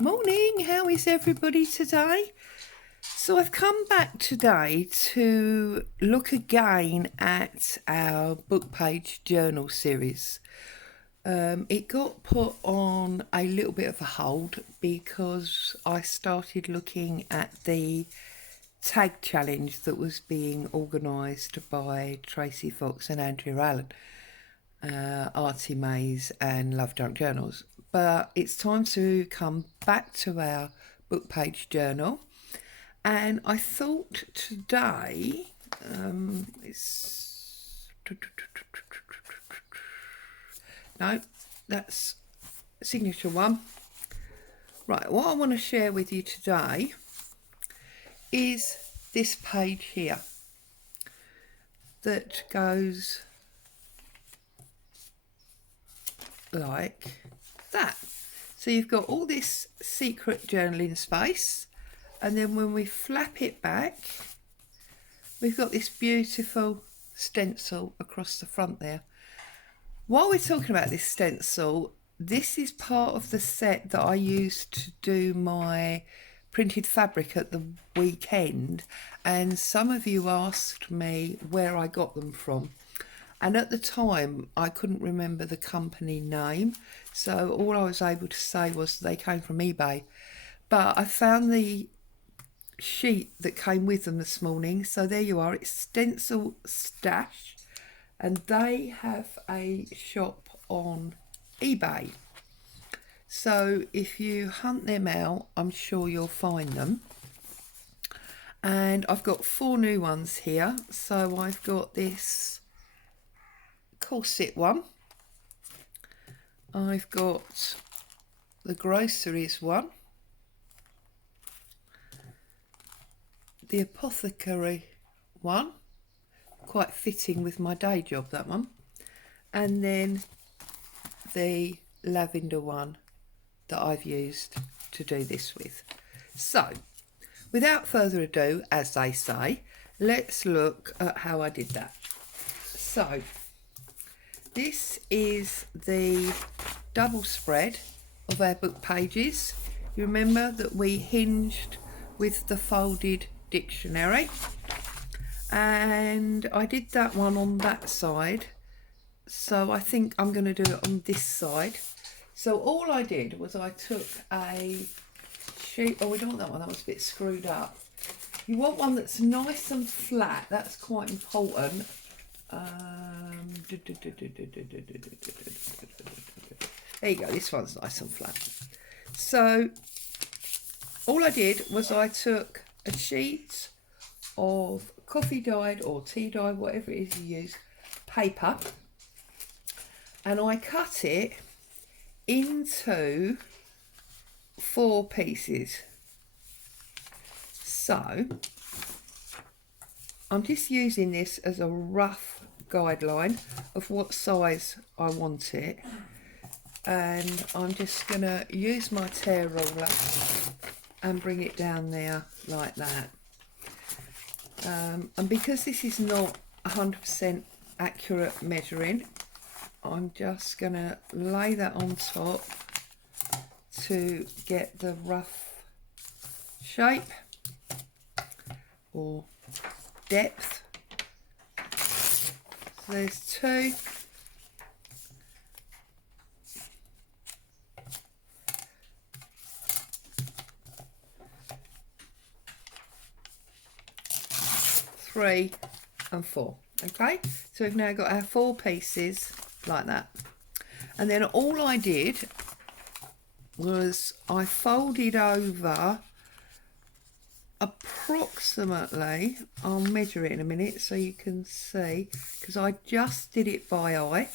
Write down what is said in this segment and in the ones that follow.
Morning, how is everybody today? So I've come back today to look again at our book page journal series. It got put on a little bit of a hold because I started looking at the tag challenge that was being organised by Tracy Fox and Andrea Allen, Artie Mays and Love Drunk Journals. But it's time to come back to our book page journal, and I thought today that's signature one. Right, what I want to share with you today is this page here that goes like that. So you've got all this secret journaling space, and then when we flap it back, we've got this beautiful stencil across the front there. While we're talking about this stencil, this is part of the set that I used to do my printed fabric at the weekend, and some of you asked me where I got them from. And at the time, I couldn't remember the company name, so all I was able to say was they came from eBay. But I found the sheet that came with them this morning, so there you are. It's Stencil Stash, and they have a shop on eBay. So if you hunt them out, I'm sure you'll find them. And I've got 4 new ones here. So I've got this corset one, I've got the groceries one, the apothecary one, quite fitting with my day job, that one, and then the lavender one that I've used to do this with. So without further ado, as they say, let's look at how I did that. So this is the double spread of our book pages. You remember that we hinged with the folded dictionary, and I did that one on that side, so I think I'm going to do it on this side. So all I did was I took a sheet, we don't want that one, that was a bit screwed up. You want one that's nice and flat, that's quite important. There you go, this one's nice and flat. So all I did was I took a sheet of coffee dyed or tea dyed, whatever it is you use, paper, and I cut it into 4 pieces. So I'm just using this as a rough guideline of what size I want it, and I'm just going to use my tear roller and bring it down there like that. And because this is not 100% accurate measuring, I'm just going to lay that on top to get the rough shape or depth. So there's 2. Three and 4. Okay, so we've now got our 4 pieces like that, and then all I did was I folded over approximately, I'll measure it in a minute so you can see, because I just did it by eye,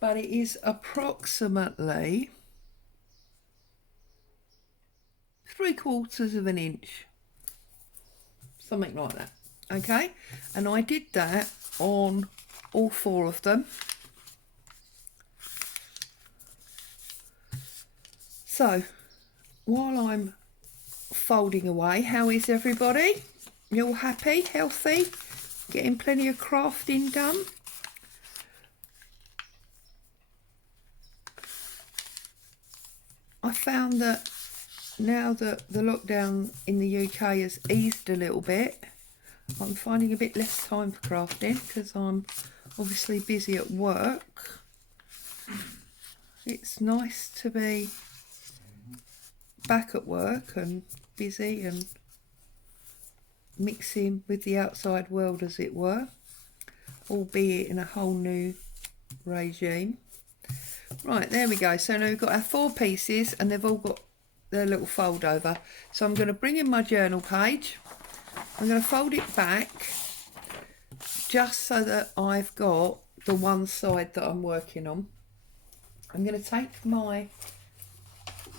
but it is approximately 3/4 of an inch, something like that. Okay, and I did that on all 4 of them. So while I'm folding away, how is everybody? You all happy, healthy, getting plenty of crafting done? I I found that now that the lockdown in the UK has eased a little bit, I'm finding a bit less time for crafting because I'm obviously busy at work. It's nice to be back at work and busy and mixing with the outside world, as it were, albeit in a whole new regime. Right, there we go. So now we've got our 4 pieces and they've all got their little fold over. So I'm going to bring in my journal page. I'm going to fold it back just so that I've got the one side that I'm working on. I'm going to take my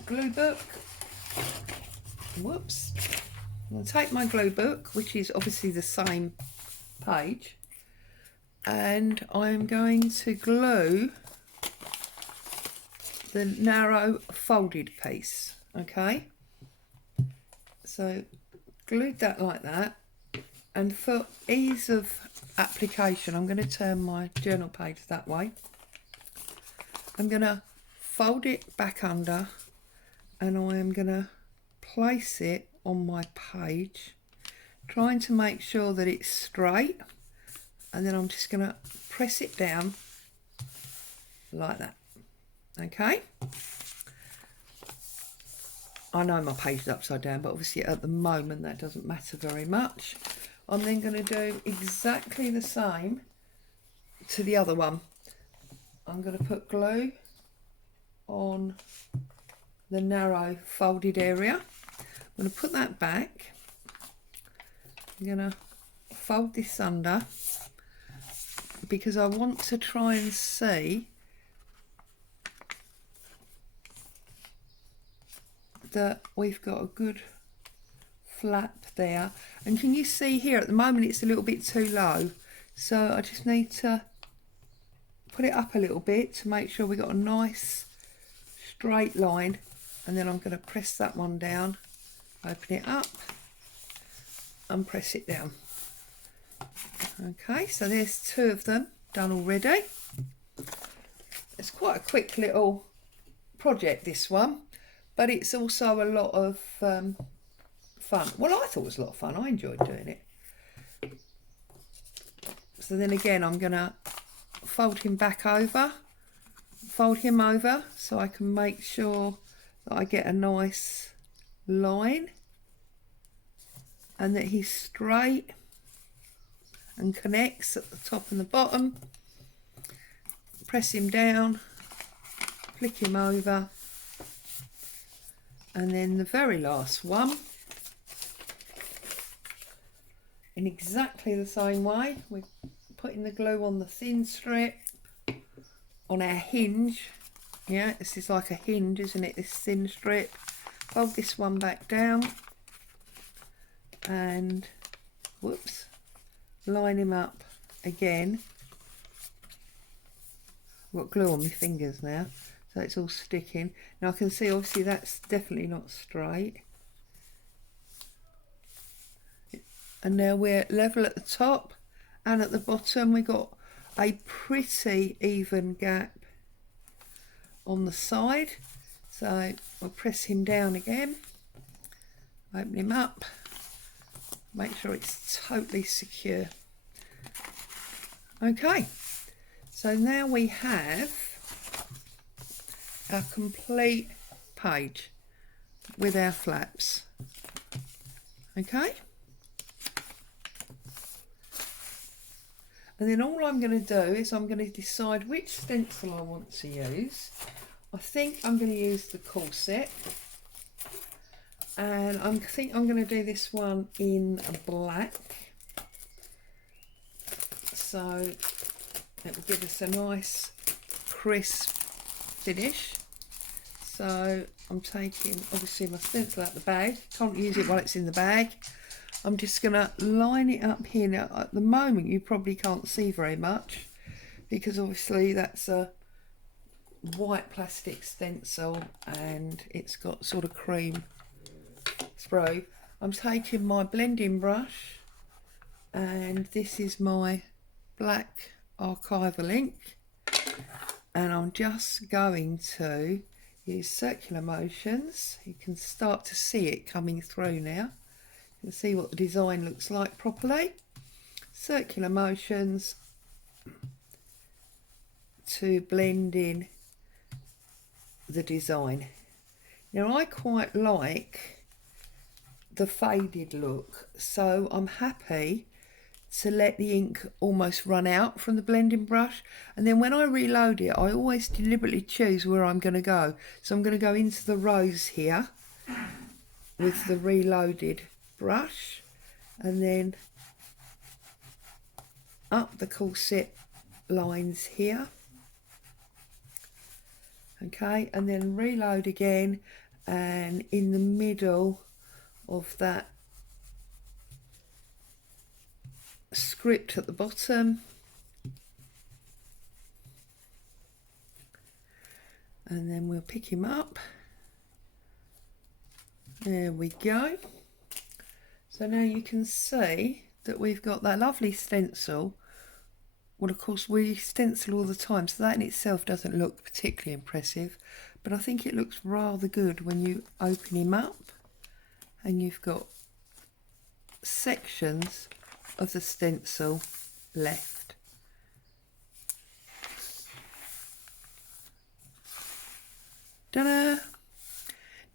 glue book. Whoops. I'm going to take my glue book, which is obviously the same page, and I'm going to glue the narrow folded piece. Okay, so glued that like that, and for ease of application I'm going to turn my journal page that way. I'm going to fold it back under and I am going to place it on my page, trying to make sure that it's straight, and then I'm just going to press it down like that. Okay, I know my page is upside down, but obviously at the moment that doesn't matter very much. I'm then going to do exactly the same to the other one. I'm going to put glue on the narrow folded area. I'm going to put that back. I'm going to fold this under because I want to try and see that we've got a good flap there. And can you see here at the moment it's a little bit too low, so I just need to put it up a little bit to make sure we got a nice straight line, and then I'm going to press that one down, open it up and press it down. Okay, so there's 2 of them done already. It's quite a quick little project, this one, but it's also a lot of fun. Well, I thought it was a lot of fun. I enjoyed doing it. So then again, I'm going to fold him back over, fold him over so I can make sure that I get a nice line and that he's straight and connects at the top and the bottom. Press him down, flick him over, and then the very last one, in exactly the same way, we're putting the glue on the thin strip on our hinge. Yeah, this is like a hinge, isn't it, this thin strip. Fold this one back down and whoops, line him up again. I've got glue on my fingers now, so it's all sticking. Now I can see obviously that's definitely not straight. And now we're level at the top, and at the bottom we got a pretty even gap on the side. So we'll press him down again, open him up, make sure it's totally secure. Okay, so now we have our complete page with our flaps. Okay, and then all I'm going to do is I'm going to decide which stencil I want to use. I think I'm going to use the corset, and I think I'm going to do this one in black, so it will give us a nice crisp finish. So I'm taking obviously my stencil out the bag, can't use it while it's in the bag. I'm just going to line it up here. Now at the moment you probably can't see very much because obviously that's a white plastic stencil and it's got sort of cream spray. I'm taking my blending brush, and this is my black archival ink, and I'm just going to use circular motions. You can start to see it coming through now. You can see what the design looks like properly. Circular motions to blend in the design. Now I quite like the faded look, so I'm happy to let the ink almost run out from the blending brush, and then when I reload it I always deliberately choose where I'm going to go. So I'm going to go into the rose here with the reloaded brush, and then up the corset lines here, okay, and then reload again, and in the middle of that script at the bottom, and then we'll pick him up. There we go. So now you can see that we've got that lovely stencil. Well, of course we stencil all the time, so that in itself doesn't look particularly impressive, but I think it looks rather good when you open him up and you've got sections of the stencil left. Ta-da!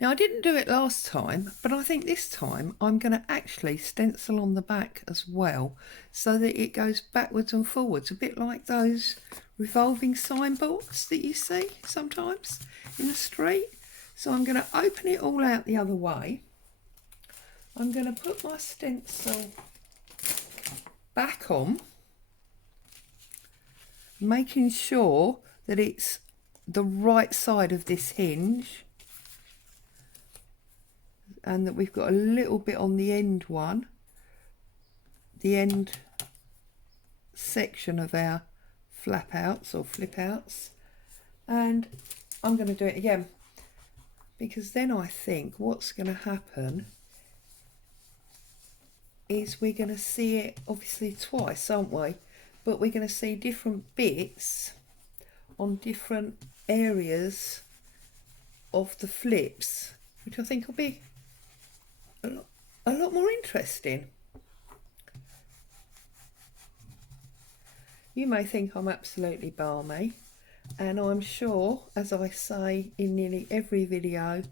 Now I didn't do it last time, but I think this time I'm going to actually stencil on the back as well, so that it goes backwards and forwards, a bit like those revolving signboards that you see sometimes in the street. So I'm going to open it all out the other way. I'm going to put my stencil back on, making sure that it's the right side of this hinge, and that we've got a little bit on the end one, the end section of our flap outs or flip outs. And I'm going to do it again, because then I think what's going to happen is we're going to see it obviously twice, aren't we? But we're going to see different bits on different areas of the flips, which I think will be a lot more interesting. You may think I'm absolutely balmy, and I'm sure, as I say in nearly every video,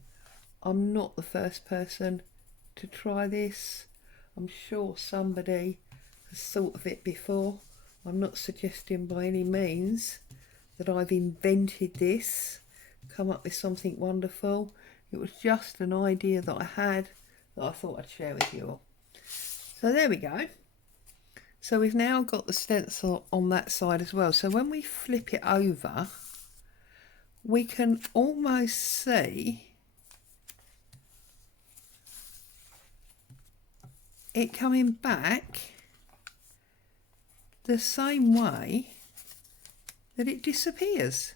I'm not the first person to try this. I'm sure somebody has thought of it before. I'm not suggesting by any means that I've invented this, come up with something wonderful. It was just an idea that I had that I thought I'd share with you all. So there we go. So we've now got the stencil on that side as well. So when we flip it over, we can almost see it coming back the same way that it disappears.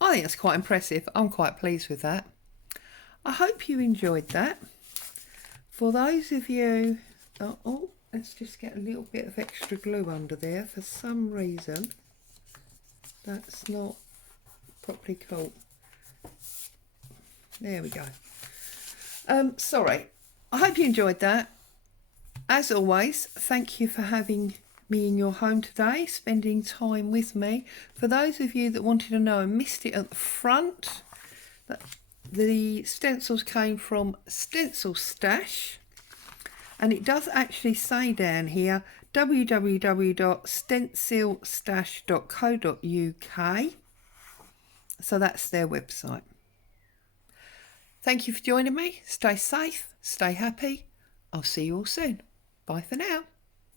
I think that's quite impressive. I'm quite pleased with that. I hope you enjoyed that. For those of you, oh, let's just get a little bit of extra glue under there. For some reason, that's not properly caught. There we go. Sorry. I hope you enjoyed that. As always, thank you for having me in your home today, spending time with me. For those of you that wanted to know and missed it at the front, the stencils came from Stencil Stash, and it does actually say down here www.stencilstash.co.uk, so that's their website. Thank you for joining me. Stay safe, stay happy. I'll see you all soon. Bye for now.